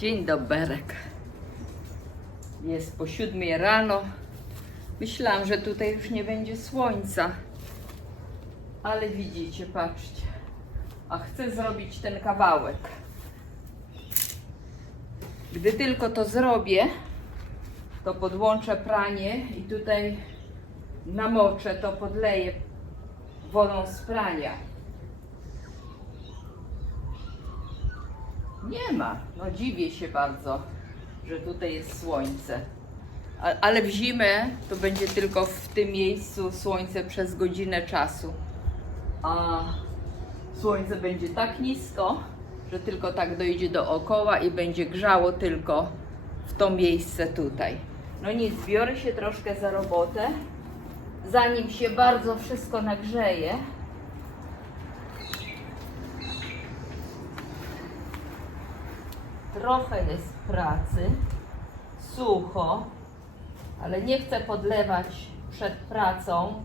Dzień doberek. Jest po siódmej rano. Myślałam, że tutaj już nie będzie słońca. Ale widzicie, patrzcie. A chcę zrobić ten kawałek. Gdy tylko to zrobię, to podłączę pranie i tutaj namoczę, to podleję wodą z prania. Nie ma. No dziwię się bardzo, że tutaj jest słońce. A, ale w zimę to będzie tylko w tym miejscu słońce przez godzinę czasu. A słońce będzie tak nisko, że tylko tak dojdzie dookoła i będzie grzało tylko w to miejsce tutaj. No nic, biorę się troszkę za robotę. Zanim się bardzo wszystko nagrzeje, trochę jest pracy, sucho, ale nie chcę podlewać przed pracą,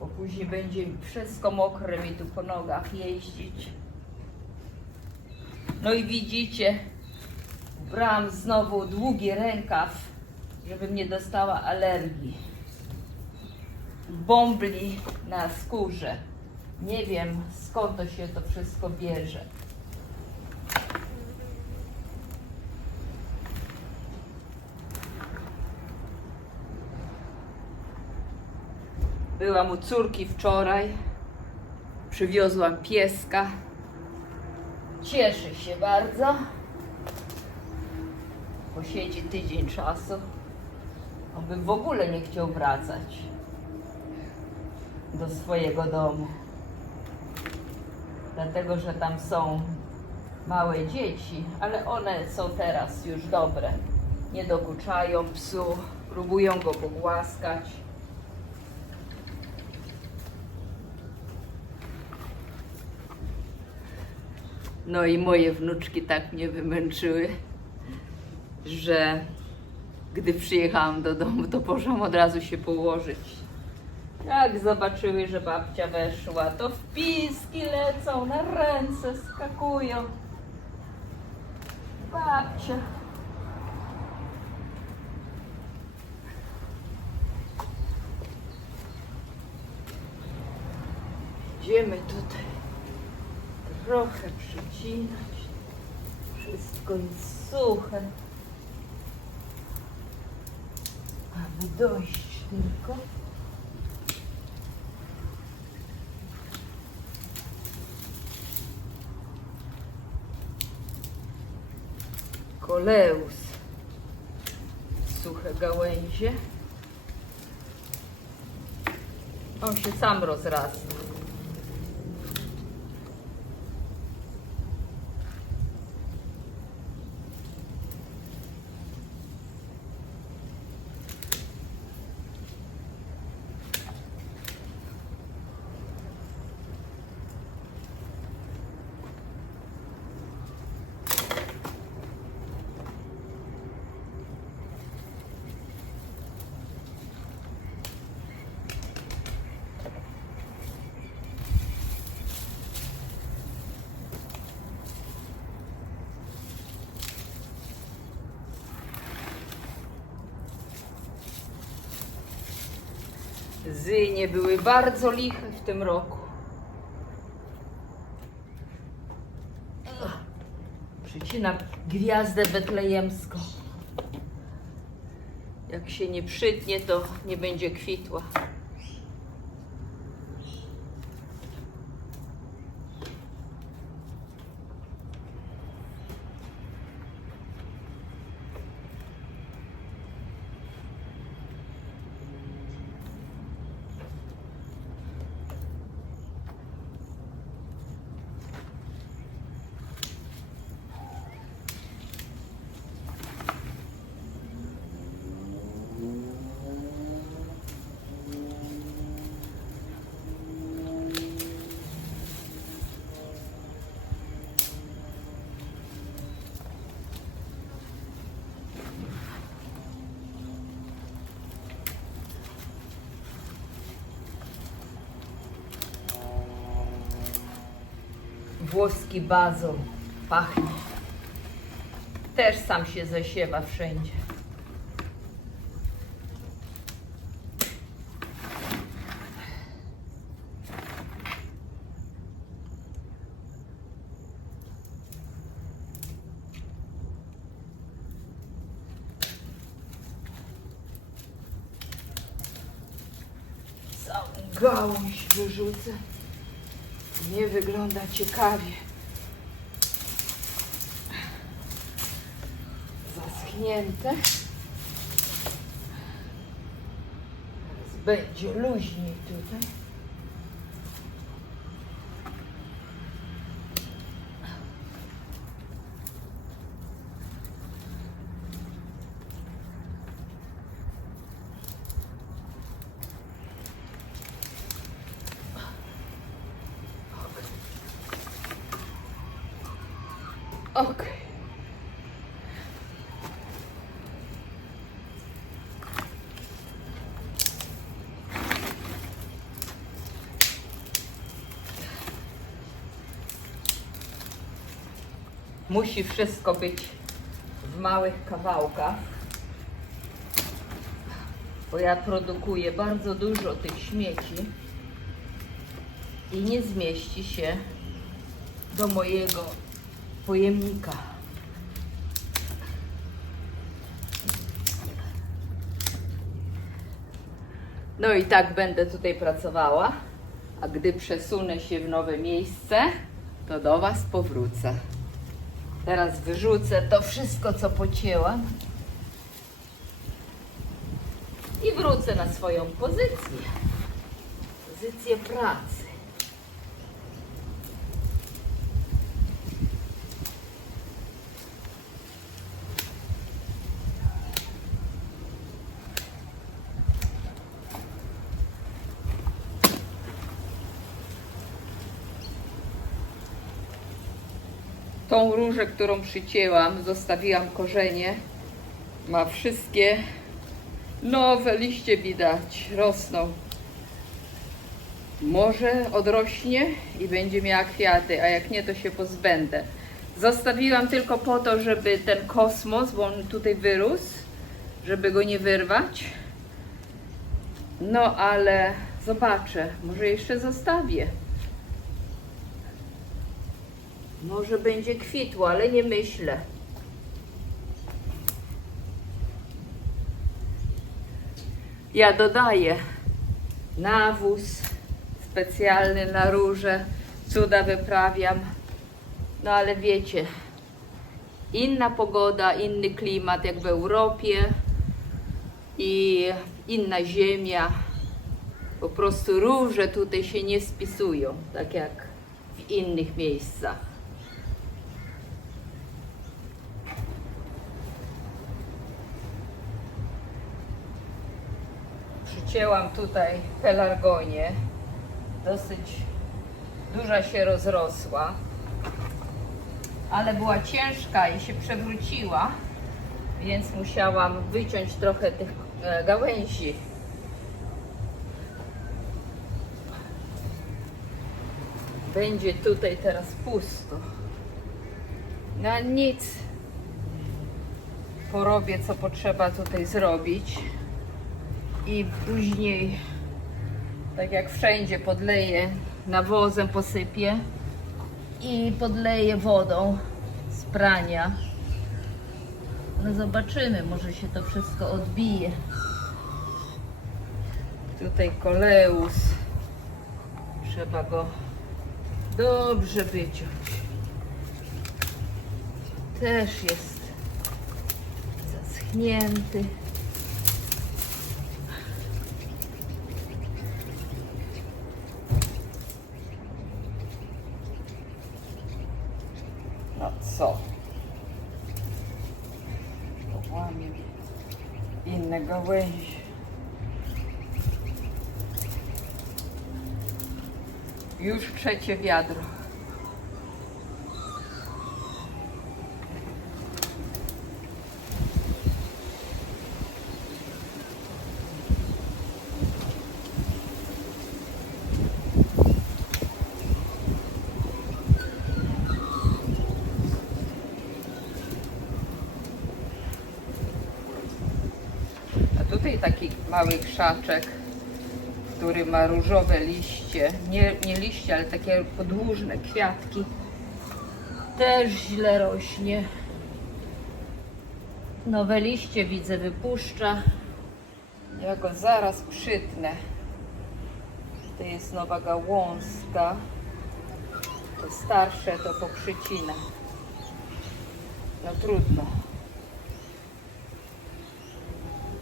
bo później będzie wszystko mokre mi tu po nogach jeździć. No i widzicie, brałam znowu długi rękaw, żebym nie dostała alergii. Bombli na skórze. Nie wiem skąd to się to wszystko bierze. Byłam u córki wczoraj. Przywiozłam pieska. Cieszy się bardzo. Posiedzi tydzień czasu. On w ogóle nie chciał wracać do swojego domu. Dlatego, że tam są małe dzieci, ale one są teraz już dobre. Nie dokuczają psu, próbują go pogłaskać. No i moje wnuczki tak mnie wymęczyły, że gdy przyjechałam do domu, to poszłam od razu się położyć. Jak zobaczyły, że babcia weszła, to wpiski lecą, na ręce skakują. Babcia. Idziemy tutaj trochę przycinać. Wszystko jest suche. Aby dojść tylko. Koleus. Suche gałęzie. On się sam rozrasta. Zynie były bardzo liche w tym roku. Ach, Przycinam gwiazdę betlejemską. Jak się nie przytnie, to nie będzie kwitła. Włoski bazon pachnie. też sam się zasiewa wszędzie. Całą gałąź wyrzucę. Nie wygląda ciekawie. Zaschnięte. Teraz będzie luźniej tutaj. Okej. Musi wszystko być w małych kawałkach, bo ja produkuję bardzo dużo tych śmieci i nie zmieści się do mojego pojemnika. No i tak będę tutaj pracowała, a gdy przesunę się w nowe miejsce, to do Was powrócę. Teraz wyrzucę to wszystko, co pocięłam i wrócę na swoją pozycję. Pozycję pracy. Tą różę, którą przycięłam, zostawiłam korzenie. Ma wszystkie nowe liście widać, rosną. Może odrośnie i będzie miała kwiaty, a jak nie, to się pozbędę. Zostawiłam tylko po to, żeby ten kosmos, bo on tutaj wyrósł, żeby go nie wyrwać. No ale zobaczę, może jeszcze zostawię. Może będzie kwitło, ale nie myślę. Ja dodaję nawóz specjalny na róże, cuda wyprawiam. No ale wiecie, inna pogoda, inny klimat jak w Europie i inna ziemia. Po prostu róże tutaj się nie spisują, tak jak w innych miejscach. Przycięłam tutaj pelargonię. Dosyć duża się rozrosła, ale była ciężka i się przewróciła, więc musiałam wyciąć trochę tych e, gałęzi. Będzie tutaj teraz pusto. Na nic. Porobię co potrzeba tutaj zrobić i później, tak jak wszędzie, podleję nawozem, posypię i podleję wodą z prania. No zobaczymy, może się to wszystko odbije. Tutaj koleus. Trzeba go dobrze wyciąć. Też jest zaschnięty. trzecie wiadro. Tutaj taki mały krzaczek który ma różowe liście. Nie, nie liście, ale takie podłużne kwiatki. Też źle rośnie. Nowe liście widzę wypuszcza. Ja go zaraz przytnę. To jest nowa gałązka. To starsze to poprzycina. No trudno.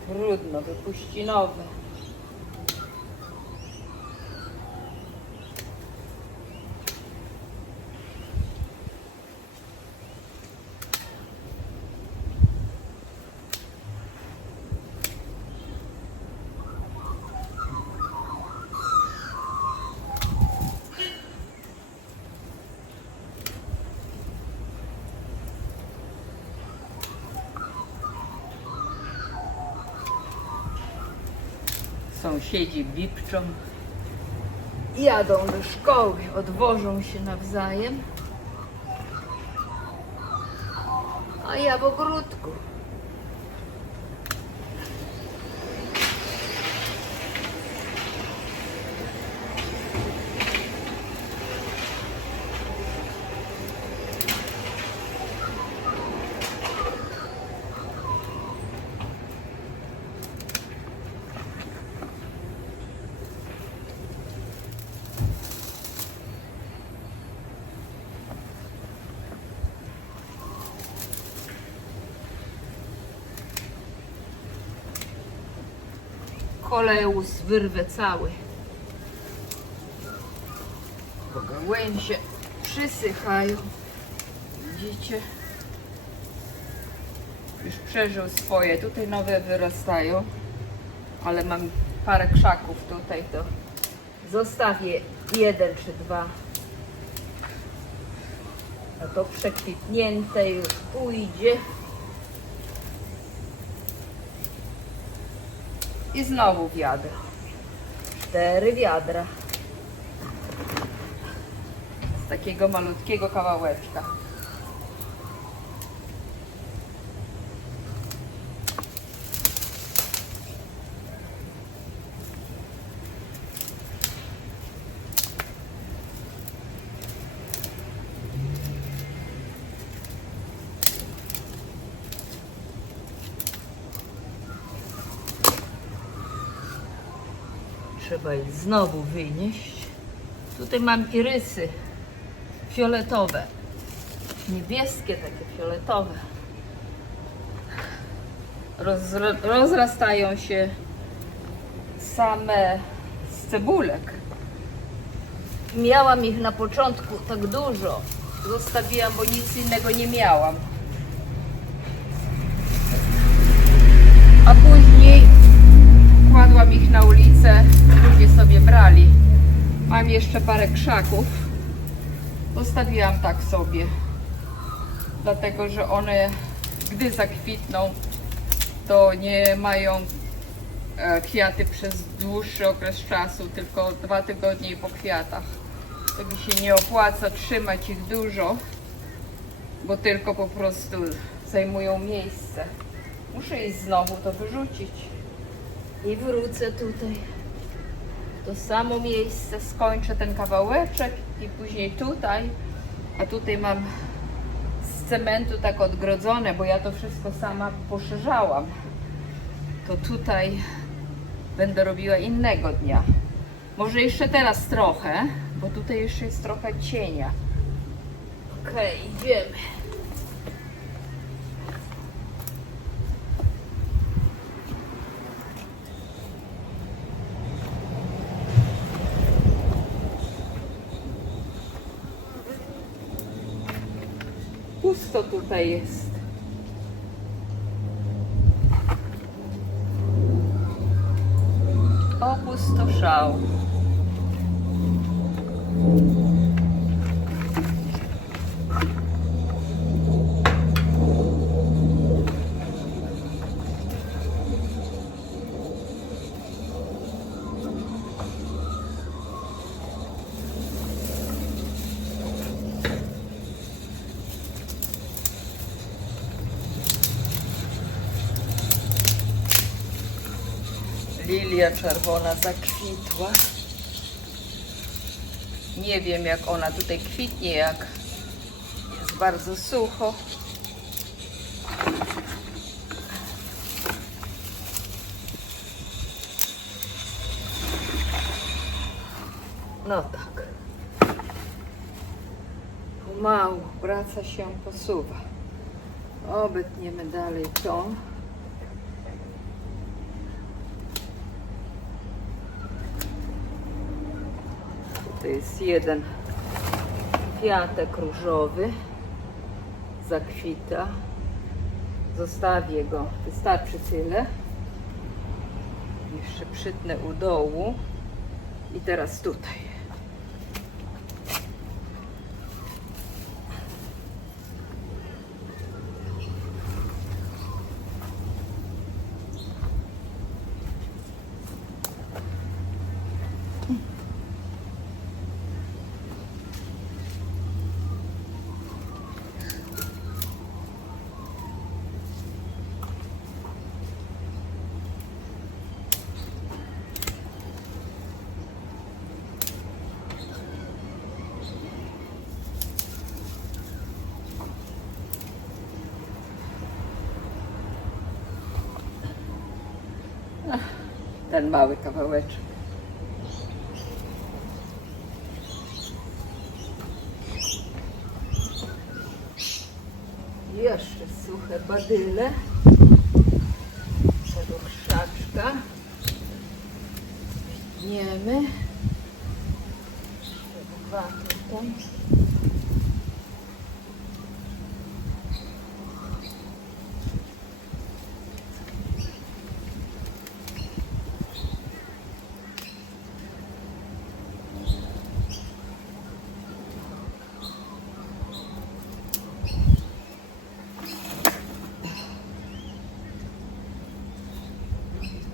Trudno, wypuści nowe. Sąsiedzi bipczą. Jadą do szkoły, odwożą się nawzajem. A ja w ogródku. Kolejus wyrwę cały. Bo gałęzie przysychają. Widzicie? Już przeżył swoje. Tutaj nowe wyrastają. Ale mam parę krzaków tutaj, to zostawię jeden czy dwa. A to przekwitnięte już pójdzie. I znowu wiadra. Cztery wiadra. Z takiego malutkiego kawałeczka. Trzeba znowu wynieść. Tutaj mam irysy fioletowe. Niebieskie, takie fioletowe. Rozra- rozrastają się same z cebulek. Miałam ich na początku tak dużo. Zostawiłam, bo nic innego nie miałam. A później kładłam ich na ulicę, ludzie sobie brali. Mam jeszcze parę krzaków. Postawiłam tak sobie. Dlatego, że one, gdy zakwitną, to nie mają e, kwiaty przez dłuższy okres czasu, tylko dwa tygodnie po kwiatach. To mi się nie opłaca trzymać ich dużo, bo tylko po prostu zajmują miejsce. Muszę iść znowu to wyrzucić. I wrócę tutaj. To samo miejsce, skończę ten kawałeczek i później tutaj. A tutaj mam z cementu tak odgrodzone, bo ja to wszystko sama poszerzałam. To tutaj będę robiła innego dnia. Może jeszcze teraz trochę, bo tutaj jeszcze jest trochę cienia. Okej, idziemy. Pusto tutaj jest. Opustoszał. Lilia czerwona zakwitła. Nie wiem jak ona tutaj kwitnie, jak jest bardzo sucho. No tak. Pomału, praca się posuwa. Obetniemy dalej to. To jest jeden kwiatek różowy. Zakwita. Zostawię go. Wystarczy tyle. Jeszcze przytnę u dołu. I teraz tutaj. Ten mały kawałeczek. Jeszcze suche badyle. Tego krzaczka. Wiemy. Dwa tutaj.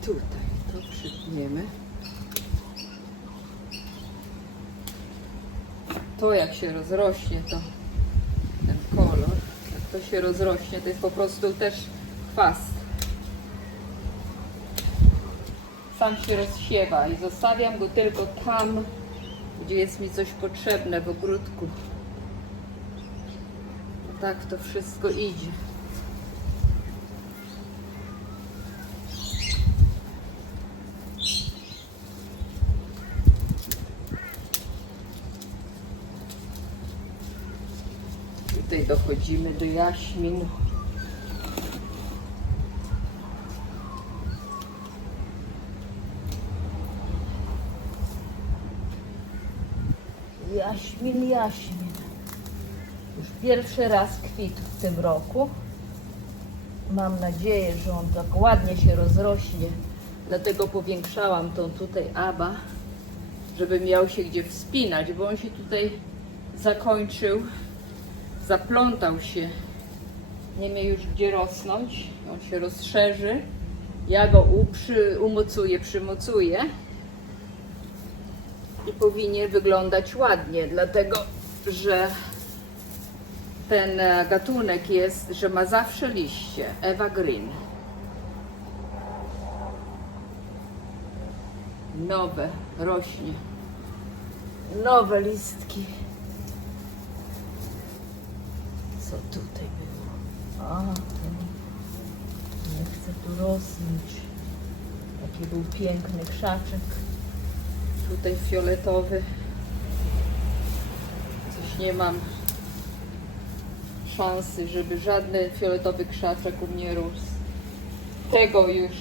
Tutaj to przytniemy. To jak się rozrośnie, to ten kolor, jak to się rozrośnie, to jest po prostu też kwas. Sam się rozsiewa i zostawiam go tylko tam, gdzie jest mi coś potrzebne w ogródku. Tak to wszystko idzie. Tutaj dochodzimy do jaśmin. Jaśmin, jaśmin. Już pierwszy raz kwitł w tym roku. Mam nadzieję, że on tak ładnie się rozrośnie. Dlatego powiększałam tą tutaj aba, żeby miał się gdzie wspinać, bo on się tutaj zakończył zaplątał się, nie miał już gdzie rosnąć, on się rozszerzy. Ja go uprzy, umocuję, przymocuję i powinien wyglądać ładnie, dlatego że ten e, gatunek jest, że ma zawsze liście, Eva Green. Nowe rośnie, nowe listki. Co tutaj było? A, ten nie chce tu rosnąć. Taki był piękny krzaczek. Tutaj fioletowy. Coś nie mam szansy, żeby żadny fioletowy krzaczek u mnie rósł. Tego już,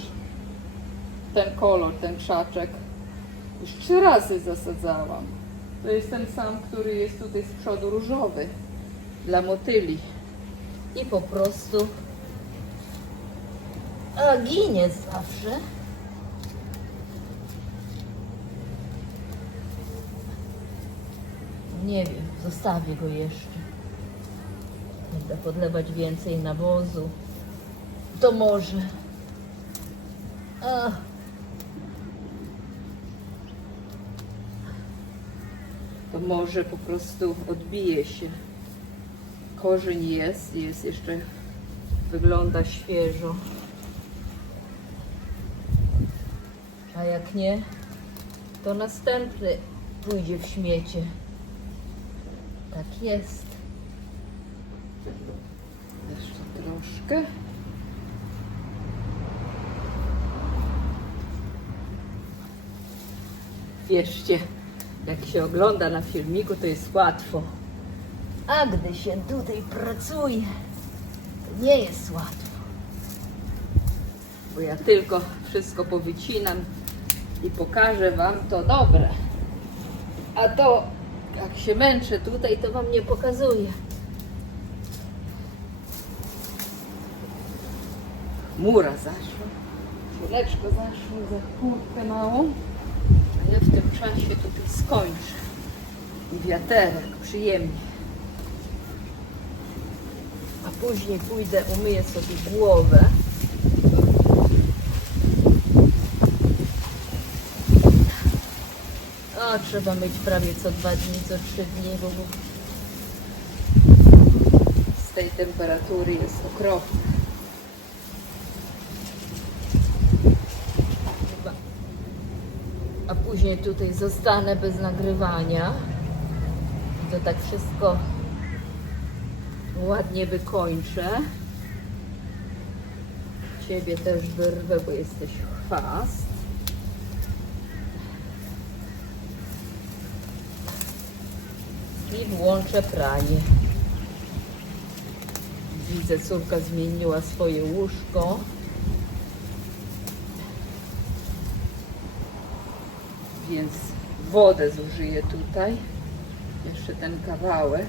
ten kolor, ten krzaczek, już trzy razy zasadzałam. To jest ten sam, który jest tutaj z przodu różowy dla motyli. I po prostu a ginie zawsze. Nie wiem, zostawię go jeszcze. Będę podlewać więcej nawozu. To może. Ach. To może po prostu odbije się. Korzeń jest, jest jeszcze, wygląda świeżo. A jak nie, to następny pójdzie w śmiecie. Tak jest. Jeszcze troszkę. Wierzcie, jak się ogląda na filmiku, to jest łatwo. A gdy się tutaj pracuje, to nie jest łatwo. Bo ja tylko wszystko powycinam i pokażę Wam to dobre. A to, jak się męczę tutaj, to Wam nie pokazuję. Mura zaszła, chwileczko zaszło za chmurkę małą, a ja w tym czasie tutaj skończę. I wiaterek, przyjemnie. Później pójdę, umyję sobie głowę. O, trzeba myć prawie co dwa dni, co trzy dni, bo z tej temperatury jest okropne. A później tutaj zostanę bez nagrywania. To tak wszystko ładnie wykończę. Ciebie też wyrwę, bo jesteś chwast. I włączę pranie. Widzę, córka zmieniła swoje łóżko. Więc wodę zużyję tutaj. Jeszcze ten kawałek.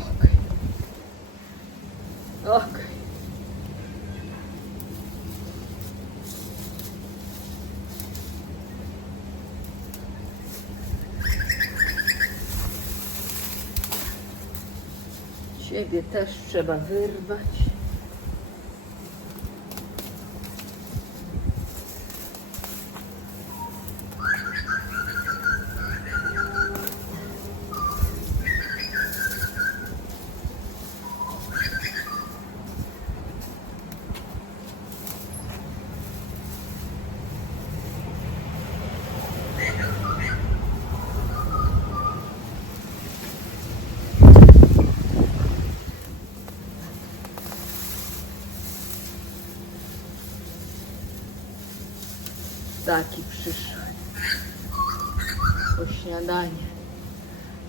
Okej. Okej. Ciebie też trzeba wyrwać. Taki przyszły. Po śniadanie.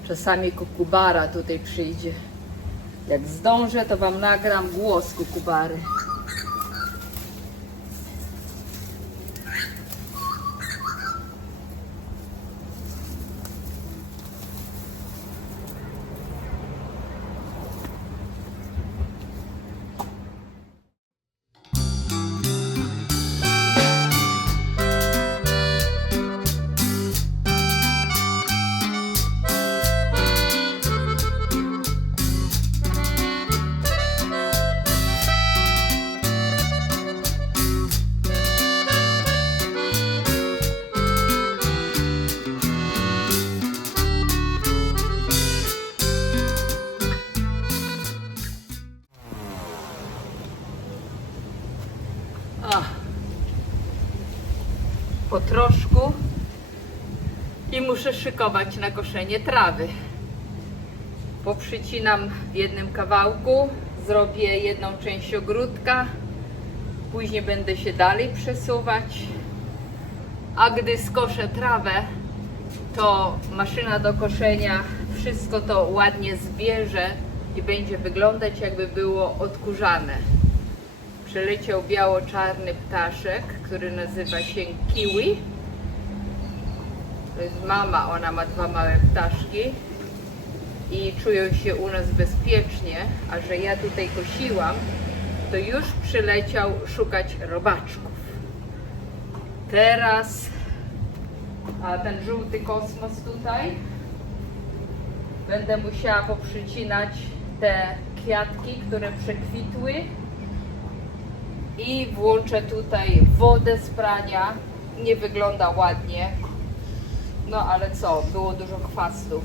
Czasami kukubara tutaj przyjdzie. Jak zdążę, to wam nagram głos kukubary. Po troszku i muszę szykować na koszenie trawy. Poprzycinam w jednym kawałku, zrobię jedną część ogródka, później będę się dalej przesuwać, a gdy skoszę trawę, to maszyna do koszenia wszystko to ładnie zbierze i będzie wyglądać jakby było odkurzane. Przyleciał biało-czarny ptaszek, który nazywa się kiwi. To jest mama, ona ma dwa małe ptaszki i czują się u nas bezpiecznie, a że ja tutaj kosiłam, to już przyleciał szukać robaczków. Teraz a ten żółty kosmos tutaj będę musiała poprzycinać te kwiatki, które przekwitły i włączę tutaj wodę z prania nie wygląda ładnie. No ale co, było dużo chwastów.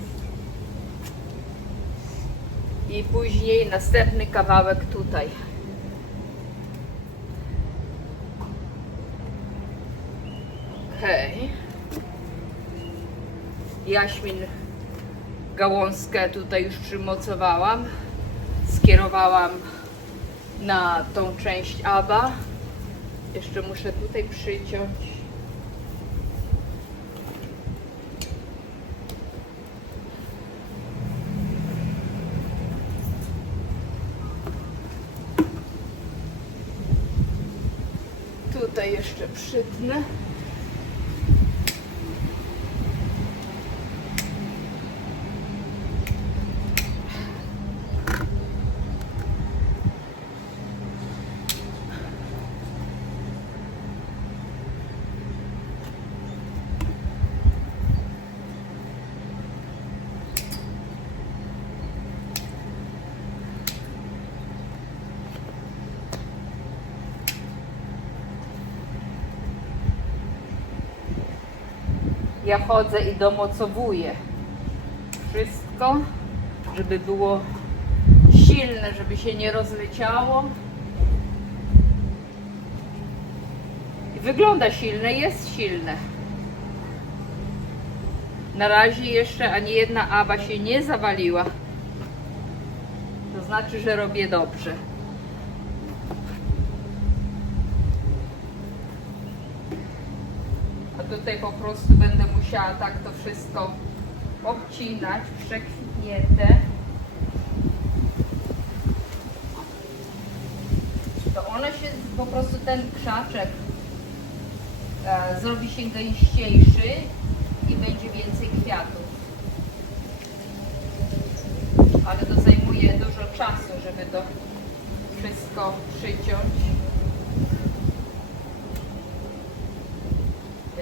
I później następny kawałek tutaj. Okej. Jaśmin gałązkę tutaj już przymocowałam. Skierowałam na tą część aba. Jeszcze muszę tutaj przyciąć. Tutaj jeszcze przytnę. Ja chodzę i domocowuję wszystko, żeby było silne, żeby się nie rozleciało. Wygląda silne, jest silne. Na razie jeszcze ani jedna awa się nie zawaliła. To znaczy, że robię dobrze. A tutaj po prostu będę musiała tak to wszystko obcinać, przekwitnięte. To one się, po prostu ten krzaczek e, zrobi się gęściejszy i będzie więcej kwiatów. Ale to zajmuje dużo czasu, żeby to wszystko przyciąć.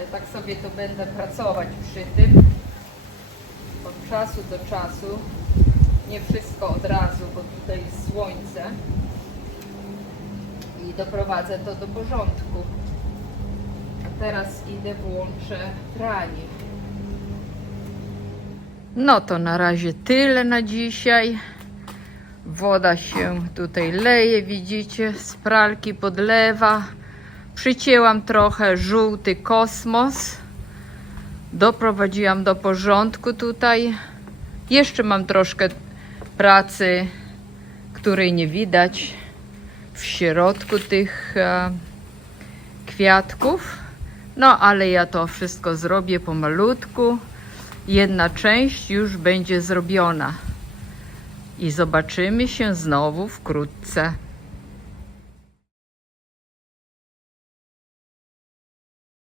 Ja tak sobie to będę pracować przy tym od czasu do czasu. Nie wszystko od razu, bo tutaj jest słońce. I doprowadzę to do porządku. A teraz idę, włączę pranie. No to na razie tyle na dzisiaj. Woda się tutaj leje, widzicie, z pralki podlewa. Przycięłam trochę żółty kosmos. Doprowadziłam do porządku tutaj. Jeszcze mam troszkę pracy, której nie widać w środku tych e, kwiatków. No ale ja to wszystko zrobię pomalutku. Jedna część już będzie zrobiona. I zobaczymy się znowu wkrótce.